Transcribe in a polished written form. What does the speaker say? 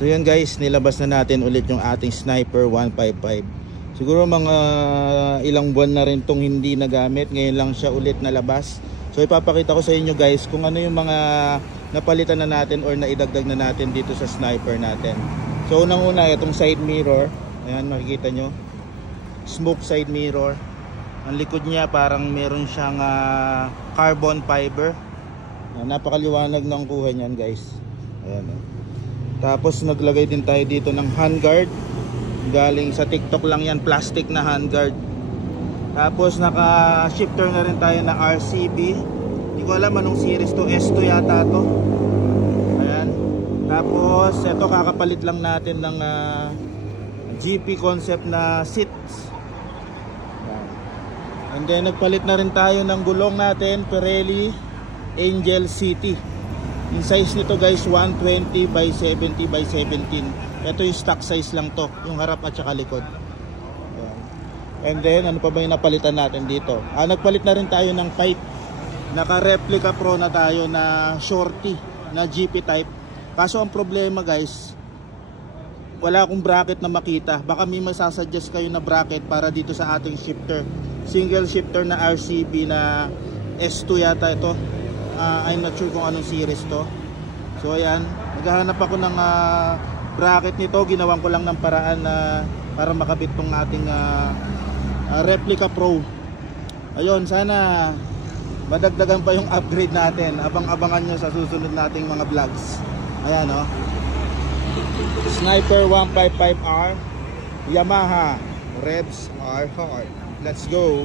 So yun guys, nilabas na natin ulit yung ating Sniper 155. Siguro mga ilang buwan na rin tong hindi nagamit. Ngayon lang siya ulit nalabas. So ipapakita ko sa inyo guys kung ano yung mga napalitan na natin or naidagdag na natin dito sa Sniper natin. So unang-una itong side mirror. Ayan, makikita nyo. Smoke side mirror. Ang likod niya parang meron siyang carbon fiber. Napakaliwanag ng kuha niyan guys. Ayan. Tapos naglagay din tayo dito ng handguard. Galing sa TikTok lang yan, plastic na handguard. Tapos naka shifter na rin tayo na RCB. Hindi ko alam anong series to, S2 yata to. Ayan. Tapos ito kakapalit lang natin ng GP concept na seats. Ayan. And then nagpalit na rin tayo ng gulong natin, Pirelli Angel City. Yung size nito guys 120 by 70 by 17. Ito yung stock size lang to, yung harap at saka likod. Ayan. And then ano pa ba yung napalitan natin dito? Nagpalit na rin tayo ng pipe. Naka replica pro na tayo na shorty na GP type. Kaso ang problema guys, wala akong bracket na makita. Baka may masasuggest kayo na bracket para dito sa ating shifter. Single shifter na RCB na S2 yata ito. I'm not sure kung anong series to. So ayan, naghahanap ako ng bracket nito. Ginawan ko lang ng paraan na para makabit tong ating replica pro. Ayun, sana madagdagan pa yung upgrade natin. Abang-abangan nyo sa susunod nating mga vlogs. Ayan o. Sniper 155R Yamaha. Revs are hard. Let's go.